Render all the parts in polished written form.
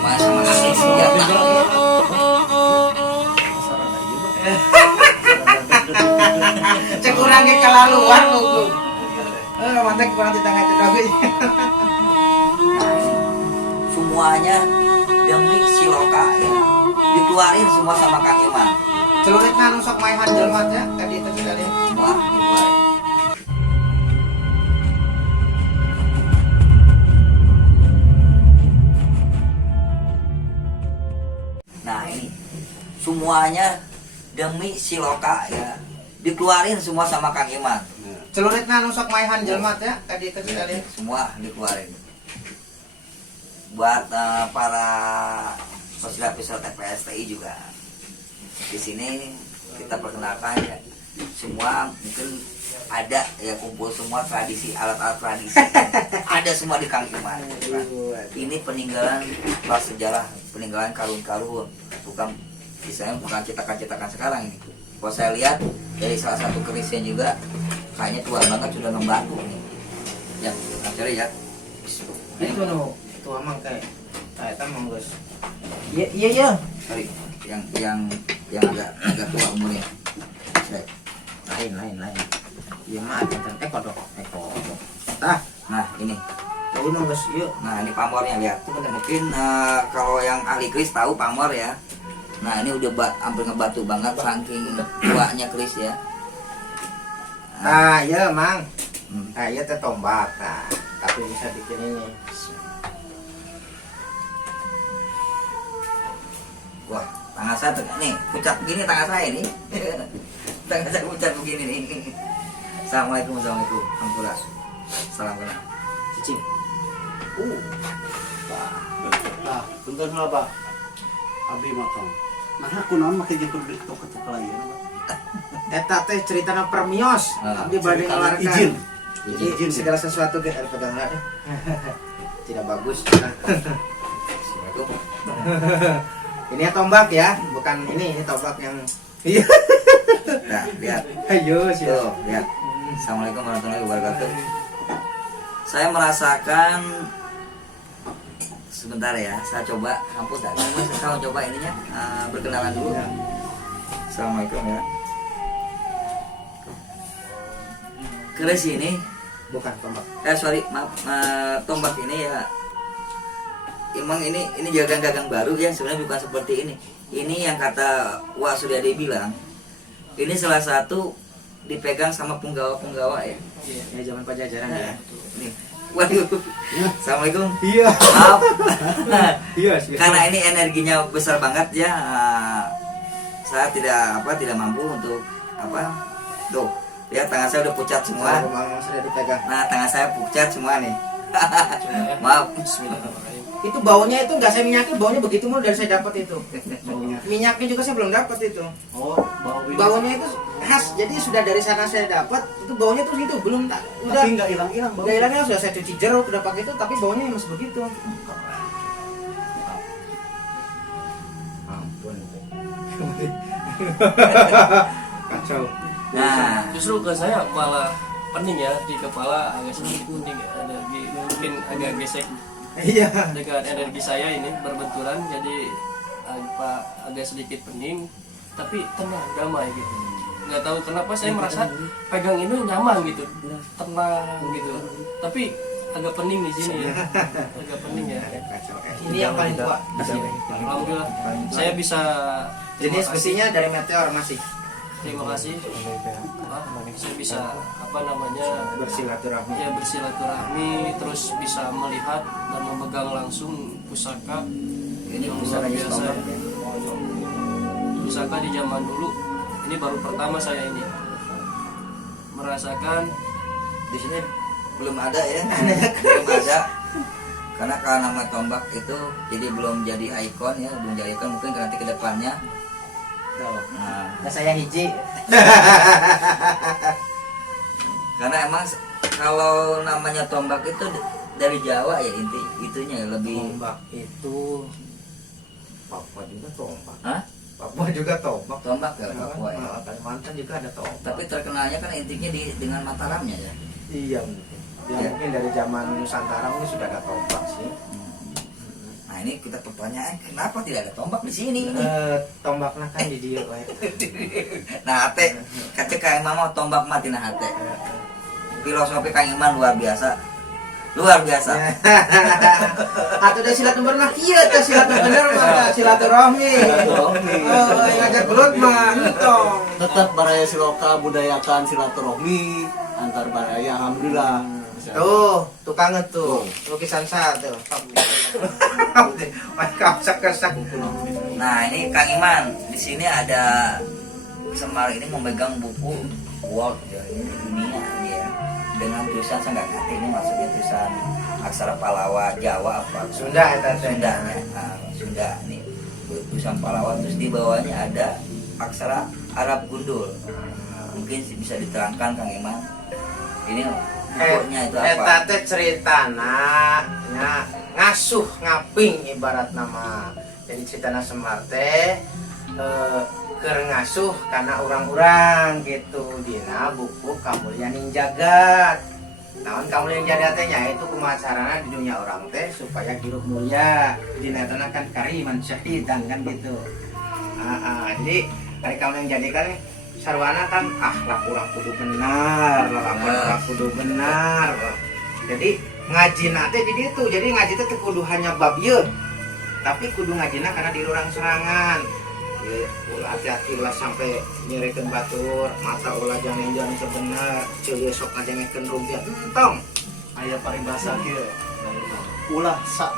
semua sama asli ya. Cek urang ge kalaluan lu. Mantek kurang ditangga itu dong. Semuanya demi si Loka ya. Dikeluarin semua sama Kang Iman. Celuritna nu sok maehan jelema teh ka dieu teh sekalian. Semua dikeluarin. Nah ini semuanya demi si Loka ya. Dikeluarin semua sama Kang Iman. Celuritna nu sok maehan jelema teh ka dieu teh sekalian. Semua dikeluarin. Buat para peserta TPSTI juga di sini kita perkenalkan ya, semua mungkin ada ya, kumpul semua tradisi, alat-alat tradisi ada semua di Kang Iman. Ini peninggalan prasejarah, peninggalan karun-karun, bukan misalnya bukan cetakan-cetakan sekarang ini. Kalau saya lihat dari salah satu kerisnya juga kayaknya tua banget, sudah membantu nih ya. Nah, cari ya Itu nu tua mang kayak eta mah geus. iya sorry, yang agak tua umurnya. Lain. Ieu mah enten kodok. Nah ini, Jadi nu geus ieu. nah ini pamornya, lihat. Mungkin kalau yang ahli keris tahu pamor ya. Nah ini udah hampir ngebatu banget saking tuanya keris ya. Ah, iya mang. Ah, iya teh tombak. Nah, tapi bisa bikin ini. Wah, tangan saya nih pucat begini, tangan saya nih. Tangan saya pucat begini nih. Assalamualaikum. Ampura. Salam kenal. Cicing. Nah, bentar lah Pak. Abdi motong. Nah, aku naon make jeung kudu ketuk lain. Eta teh ceritana permios. Abdi bade ngalarkan. Izin. Izin segala sesuatu ge ada pegangan. Tidak bagus. Assalamualaikum. Ini ya tombak ya, bukan ini tombak yang. Iya. Nah, lihat. Ayo sih. Tuh, lihat. Assalamualaikum warahmatullahi wabarakatuh. Saya merasakan sebentar ya, saya coba ampun tadi. Saya mau coba ininya, berkenalan dulu. Assalamualaikum ya. Keris ini, Bukan tombak. sorry, maaf, tombak ini ya. Emang ini gagang baru ya, sebenarnya bukan seperti ini. Ini yang kata Wak Suryadi bilang, ini salah satu dipegang sama punggawa-punggawa ya. Ya zaman pajajaran ya. Nih. Waduh. Assalamualaikum. Iya. Maaf. Iya. Karena ini energinya besar banget ya. Saya tidak mampu untuk Tuh, lihat tangan saya udah pucat semua. Memang sudah dipegang. Nah, tangan saya pucat semua nih. Maaf. Itu baunya itu nggak saya minyakin, baunya begitu mulu dari saya dapat itu. Minyaknya juga saya belum dapat itu. Oh, Baunya itu khas, jadi sudah dari sana saya dapat. Itu baunya tuh gitu, belum tak udah. Tapi enggak hilang-hilang bau. Nggak hilangnya sudah saya cuci jeruk udah pakai itu, tapi baunya masih begitu. Ampun. Kacau. Nah, Justru ke saya malah pening ya, di kepala agak sedikit pening, energi mungkin agak gesek Iya. dengan energi saya ini berbenturan, jadi agak sedikit pening, tapi tenang, damai gitu. Nggak tahu kenapa saya merasa pegang ini nyaman gitu, tenang gitu, tapi agak pening di sini ya, agak pening ya. Ini yang paling tua di sini. Alhamdulillah saya bisa. Jenis besinya dari meteor masih. Terima kasih. Saya bisa Bersilaturahmi. ya bersilaturahmi, terus bisa melihat dan memegang langsung pusaka ini yang bisa luar lagi biasa. tombak. Pusaka di zaman dulu, ini baru pertama saya ini merasakan. Di sini belum ada ya. Belum ada. Karena nama tombak itu jadi belum jadi ikon ya, belum jadi ikon, mungkin nanti ke depannya. Nah, Saya hiji. karena emang kalau namanya tombak itu dari Jawa ya, itunya lebih. Tombak itu Papua juga tombak. Hah? Papua juga tombak. Tombak ya Papua ya. Kalimantan juga ada tombak. Tapi terkenalnya kan intinya dengan Mataramnya ya. Iya. Ya, mungkin dari zaman Nusantara ini sudah ada tombak sih. Nah ini kita pertanyaan kenapa tidak ada tombak di sini ini? Tombaknya kan di dia wae. Nah, hate kata Kang Imam mau tombak mati nah hate. Filosofi Kang Iman luar biasa. Luar biasa. Atau ada silaturahmi mah kieu teh silaturahmi bener mah silaturahmi. Oh, ngajak belut mah entong. Tetap Baraya Siloka budayakan silaturahmi antar baraya, alhamdulillah. Tuh, tukang tuh. Lukisan satu. Makap sak-sak. Nah, ini Kang Iman, di sini ada Semar ini memegang buku World ya, ini dunia ini ya. Dengan tulisan saya nggak ngerti ini maksudnya tulisan aksara Palawa, Jawa apa? Sunda eta teh. Sunda, nah, Sunda nih tulisan Palawa, terus di bawahnya ada aksara Arab gundul. Mungkin bisa diterangkan Kang Iman. Ini bukunya itu Eta apa? teh ceritana nya ngasuh ngaping ibarat nama. Jadi ceritana Semar teh keur ngasuh karena orang-orang gitu dina buku Kamulyaning Jagat. Naon Kamulyaning Jagat teh nya itu kumaha carana di dunia orang teh supaya hirup mulia. Dina eta kan kariman syahidan kan gitu. Jadi hari Kamulyaning Jagat kan sarwana kan akhlak urang kudu benar, akhlak kudu benar. Jadi ngajina teh di ditu. Jadi ngaji teh teu kudu hanya bab ieu. Tapi kudu ngajina karena di orang serangan. Ulah hati-hati lah sampai nyerekeun batur, mata ulah jangan sebenar, ceuleuh sok ngadengekeun rupiah entong. Aya paribasa kieu. Ulah sak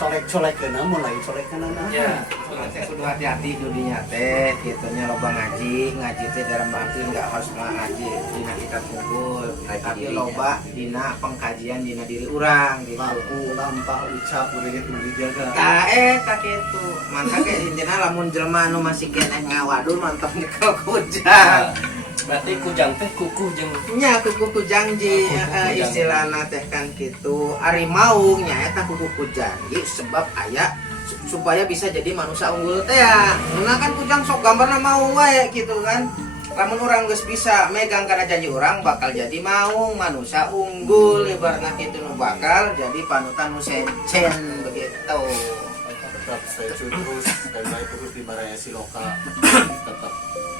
colek-colekeun mulai colekeunana. Ya, teh kudu hati-hati dudinya teh, kitunya loba ngaji teh dalam arti enggak harus ngaji dina kitab unggul, tapi loba dina pengkajian dina diri urang gitu. Lampu, lampa, ucap begitu dijaga. Eta kitu. Mantap ge intina lamun jelema anu masih keneh ngawadul mantap nyekel kujang. Berarti kujang teh kukuh jeung Nya kuku kujangji istilahna teh kan kitu. Ari maung nya eta kuku kujangji sebab aya supaya bisa jadi manusia unggul teh ya. Nah kan kujang sok gambarna maung wae gitu kan. Lamun urang geus bisa megang kana janji urang bakal jadi maung manusia unggul ibaratna kitu nu bakal jadi panutan nu sencen begitu. Tetap stay tune terus dan baik terus di Baraya Siloka. Tetap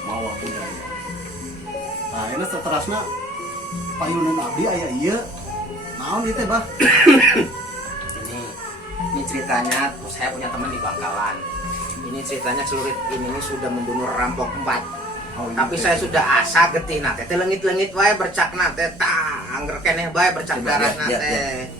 mawa budaya. Nah, ini seterusnya payunan abdi aya ieu. Naon ieu teh, Bah? Ini ceritanya saya punya teman di Bangkalan. Ini ceritanya celurit ini sudah membunuh rampok 4. Oh, Tapi saya sudah asa getina teh leungit-leungit wae bercakna teh angger keneh bae bercak darahna teh.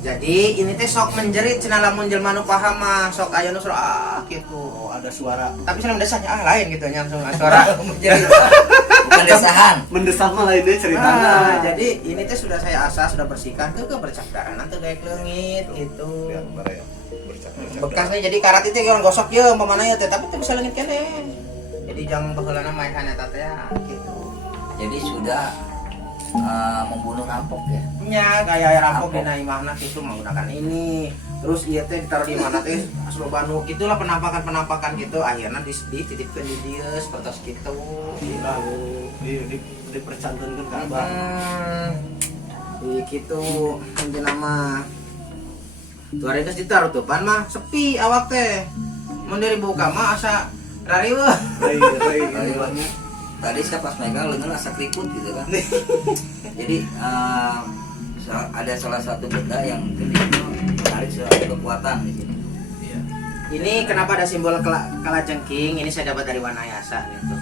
Jadi ini teh sok menjerit cenah lamun jelema nu paham mah sok aya nu gitu. Oh, ada suara. Tapi sana desanya lain gitu nya langsung suara menjerit. Bukan desahan. Mendesah mah lain deh ceritanya. Jadi ini teh sudah saya asah sudah bersihkan ke bercak darah nanti gaek leungit gitu. Bekasnya jadi karat itu orang gosok ya umpamana ya teh tapi teh bisa leungit keneh. Jadi jang baheulana maehan eta teh gitu. Jadi sudah membunuh rampok ya. Nya kayak rampok dina imahna kitu menggunakan ini. Terus ieu teh ditaruh di mana teh aslobanu gitulah penampakan gitu akhirnya dititipkeun di dieu seperti kitu. Dipercantenkeun ka Abah. Gitu anjeunna mah. Tuh hari geus ditarutupan mah sepi awak teh. Mun dari buka mah asa rariweuh. Tadi saya pas megang lengan asa keriput gitu kan. Jadi ada salah satu benda yang mungkin itu menarik suatu kekuatan di sini. Ini kenapa ada simbol kalajengking? Ini saya dapat dari Wanayasa gitu.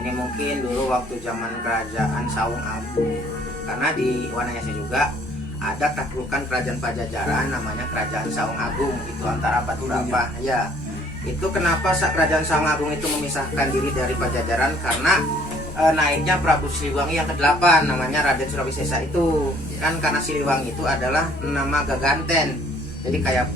Ini mungkin dulu waktu zaman kerajaan Saung Agung. Karena di Wanayasa juga ada taklukan kerajaan Pajajaran namanya Kerajaan Saung Agung itu antara abad berapa? Ya. Itu kenapa kerajaan Saung Agung itu memisahkan diri dari Pajajaran karena naiknya Prabu Siliwangi yang ke-8 namanya Raden Surawisesa itu kan karena Siliwangi itu adalah nama Gaganten. Jadi kayak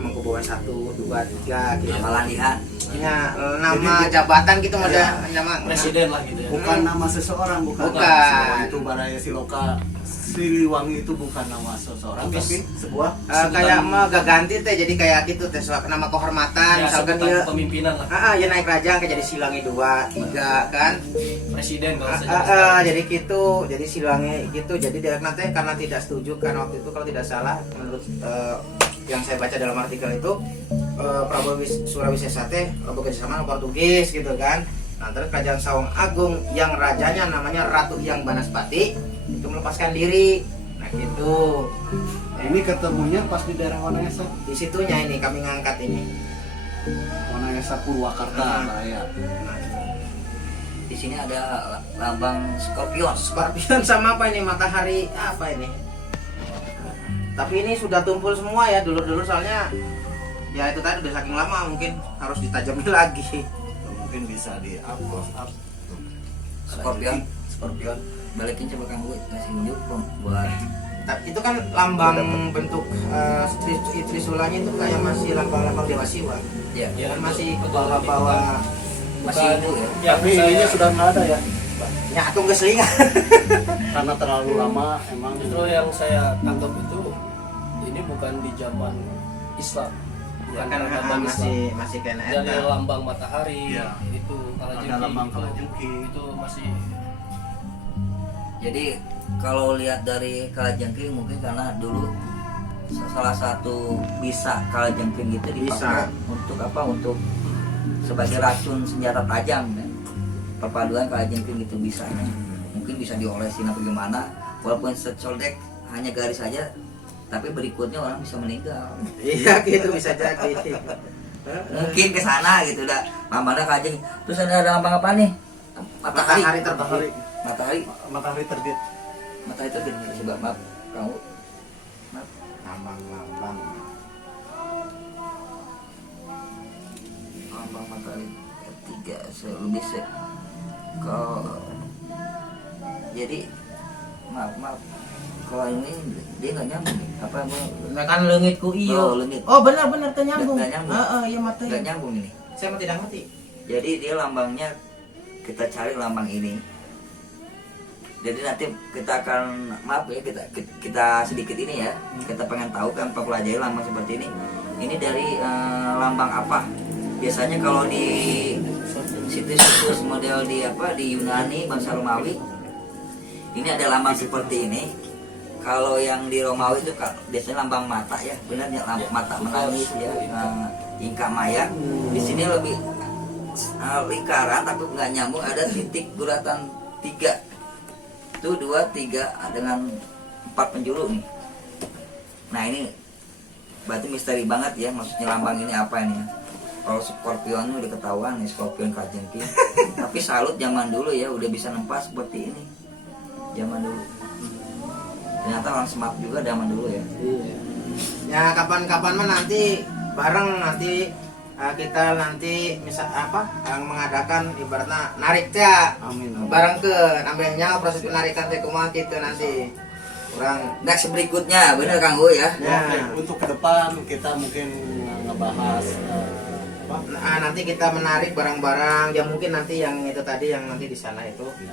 Mangkubuwono 1, 2, 3 gitu. Malah lihat. Ya, nama jabatan gitu model nama presiden lah gitu ya. Bukan nama seseorang, bukan. Bukan. Itu Baraya Siloka Siliwangi itu bukan nama seseorang, tapi sebuah kayak mah gaganti teh jadi kayak gitu teh nama kehormatan Ya, misalkan sebutan dia kepemimpinan lah. ya naik raja kayak jadi Silangi 2, 3 kan. Presiden kalau saja. Jadi gitu, jadi Silangi gitu. Jadi dia nanti karena tidak setuju kan waktu itu kalau tidak salah menurut yang saya baca dalam artikel itu Prabu Surawisesa teh bekerja sama dengan Portugis gitu kan. Nah terus kerajaan Sawang Agung yang rajanya namanya Ratu Hyang Banaspati itu melepaskan diri. Nah gitu. Ini ketemunya pas di daerah Wanayasa. Di situnya ini kami ngangkat ini. Wanayasa Purwakarta Raya. Nah, Di sini ada lambang Scorpion. Scorpion sama apa ini matahari apa ini? Tapi ini sudah tumpul semua ya dulur-dulur soalnya ya itu tadi udah saking lama mungkin harus ditajami lagi. Mungkin bisa di up. Scorpion. Balikin coba Kang Gue ngasih nunjuk buat Tapi itu kan lambang bentuk trisulanya itu kayak masih lambang-lambang Dewa Siwa. ya. Kan masih bawa-bawa Masih itu ya. Yang Tapi saya- ininya sudah nggak ada ya, nyatung ke selingan. karena terlalu lama emang. Justru yang saya tangkap itu ini bukan di zaman Islam, bukan Kan lambang Islam. masih kena Dari eta. lambang matahari Iya. itu Ada kalajengking lambang itu, kalajengking. itu masih Jadi kalau lihat dari kalajengking mungkin karena dulu salah satu bisa kalajengking itu dipakai Bisa. untuk apa? Untuk sebagai racun senjata tajam ya. Perpaduan kalajengking itu bisanya. Mungkin bisa diolesin apa gimana, walaupun secolek hanya garis saja, tapi berikutnya orang bisa meninggal. Iya gitu bisa jadi. Mungkin ke sana gitu dah. Mamana kajeng. Terus ada lambang apa nih? Matahari terbit. Matahari. Matahari terbit. Matahari terbit. Coba maaf kamu. Maaf. Lambang-lambang. Lambang matahari ketiga lebih se kalau jadi maaf kalau ini dia nggak nyambung apa Nah kan leungitku Oh, iyo. leungit. Oh benar-benar teu nyambung. Nggak nyambung. Heeh, iya mati. nggak nyambung ini. Saya mah tidak ngerti. Jadi dia lambangnya kita cari lambang ini. Jadi nanti kita akan maaf ya kita sedikit ini ya kita pengen tahu kan pelajari lambang seperti ini. Ini dari lambang apa? Biasanya kalau di situs-situs model di apa di Yunani bangsa Romawi ini ada lambang seperti ini. Kalau yang di Romawi itu biasanya lambang mata ya, benar ya lambang mata menangis ya, Inka Maya. Di sini lebih lingkaran tapi nggak nyambung, ada titik guratan 3 itu 2, 3 dengan 4 penjuru nih. Nah ini berarti misteri banget ya, maksudnya lambang ini apa ini ya. Kalau Scorpion udah ketahuan nih, Scorpion kalajengking. Tapi salut zaman dulu ya udah bisa nempas seperti ini zaman dulu. Ternyata orang smart juga zaman dulu ya. Iya. Ya kapan-kapan mah nanti bareng nanti kita nanti misal apa mengadakan ibaratnya narik ya Amin. bareng ke namanya proses penarikan teh kumaha kitu nanti kurang Next berikutnya bener Kang Gu ya. ya. Oke, untuk ke depan kita mungkin ngebahas Nanti kita menarik barang-barang ya mungkin nanti yang itu tadi yang nanti di sana itu ya,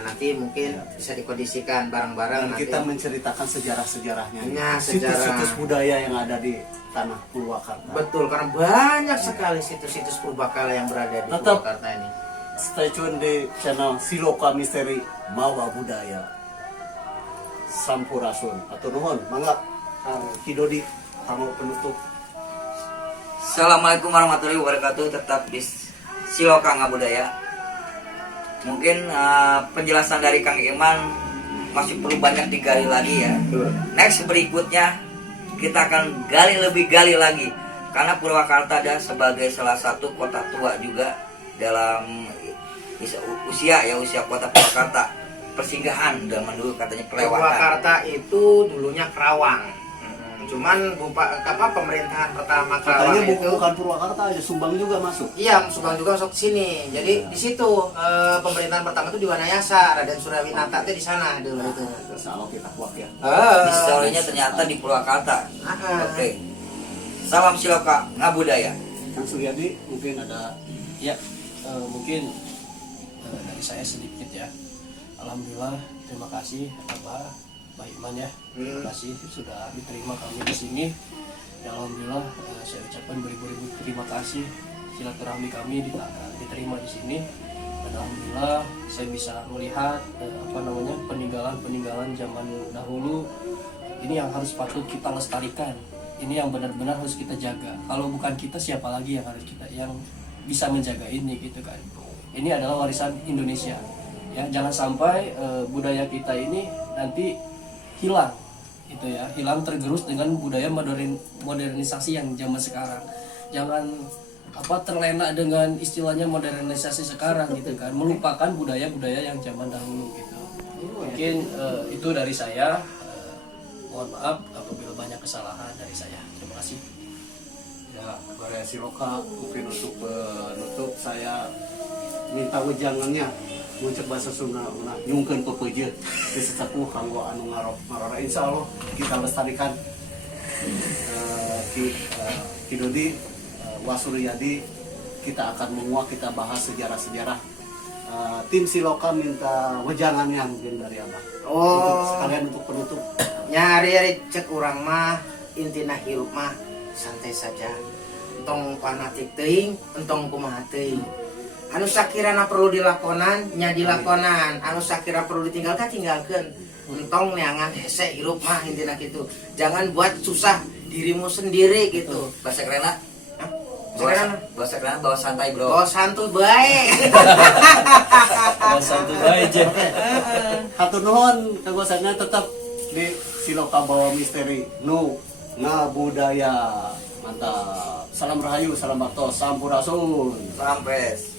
nanti mungkin bisa dikondisikan barang-barang dan nanti kita menceritakan sejarah-sejarahnya, Ya, situs-situs sejarah. budaya yang ada di tanah Purwakarta. betul karena banyak sekali situs-situs purbakala yang berada di Tetap. Purwakarta ini. Stay tune di channel Siloka Misteri Mawa Budaya Sampurasun atau nuhun mangga Kidodi tamu penutup. Assalamualaikum warahmatullahi wabarakatuh. Tetap di Siloka Ngabudaya. Mungkin penjelasan dari Kang Iman masih perlu banyak digali lagi ya. Next berikutnya kita akan gali lagi karena Purwakarta ada sebagai salah satu kota tua juga dalam usia kota Purwakarta, persinggahan zaman dulu katanya kelewatan. Purwakarta itu dulunya Kerawang. Cuman pemerintahan pertama Kerawang Katanya itu bukan Purwakarta aja, Sumbang juga masuk. iya, Subang juga masuk ke sini. Jadi di situ pemerintahan pertama itu di Wanayasa, Raden Surawinata itu di sana dulu itu. Insya Allah kita kuat ya. Historinya ternyata di Purwakarta. Ah. Oke. Salam Siloka Ngabudaya. Kang Suryadi mungkin ada ya mungkin dari saya sedikit ya. Alhamdulillah, terima kasih Abah, Pak Iman ya. Terima kasih sudah diterima kami di sini. Ya alhamdulillah, saya ucapkan beribu-ribu terima kasih silaturahmi kami diterima di sini. Dan alhamdulillah saya bisa melihat peninggalan zaman dahulu ini yang harus patut kita lestarikan. ini yang benar-benar harus kita jaga. Kalau bukan kita, siapa lagi yang harus kita yang bisa menjaga ini gitu kan. Ini adalah warisan Indonesia. Ya, jangan sampai budaya kita ini nanti hilang itu ya, hilang tergerus dengan budaya modernisasi yang zaman sekarang. Jangan terlena dengan istilahnya modernisasi sekarang gitu kan, melupakan budaya-budaya yang zaman dahulu gitu. Mungkin itu dari saya. Mohon maaf apabila banyak kesalahan dari saya. Terima kasih. Ya, variasi lokal mungkin untuk penutup saya minta wejangannya muncul bahasa Sunda nyungkeun pepeuje di sesepuh kanggo anu ngarora insyaallah kita lestarikan Ki Dodi Wasuryadi, kita akan menguak, kita bahas sejarah-sejarah. Tim Siloka minta wejangannya mungkin dari Abah. Untuk sekalian untuk penutup. Nyari cek urang mah intina hirup mah santai saja. Entong fanatik teuing, entong kumaha teuing. Anu sakirana perlu dilakonan, nya dilakonan. Anu sakira perlu ditinggalkan, tinggalkeun. Entong neangan hese hirup mah intina kitu. Jangan buat susah dirimu sendiri gitu. Bahasa kerena Sekarang bahasa kerena bawa santai bro. bawa santuy baik. Satu baik aja. Hatur nuhun kekuasaannya tetap di Siloka bawa misteri nu ngabudaya. Mantap. Salam rahayu, salam bakto, sampurasun. Sampes.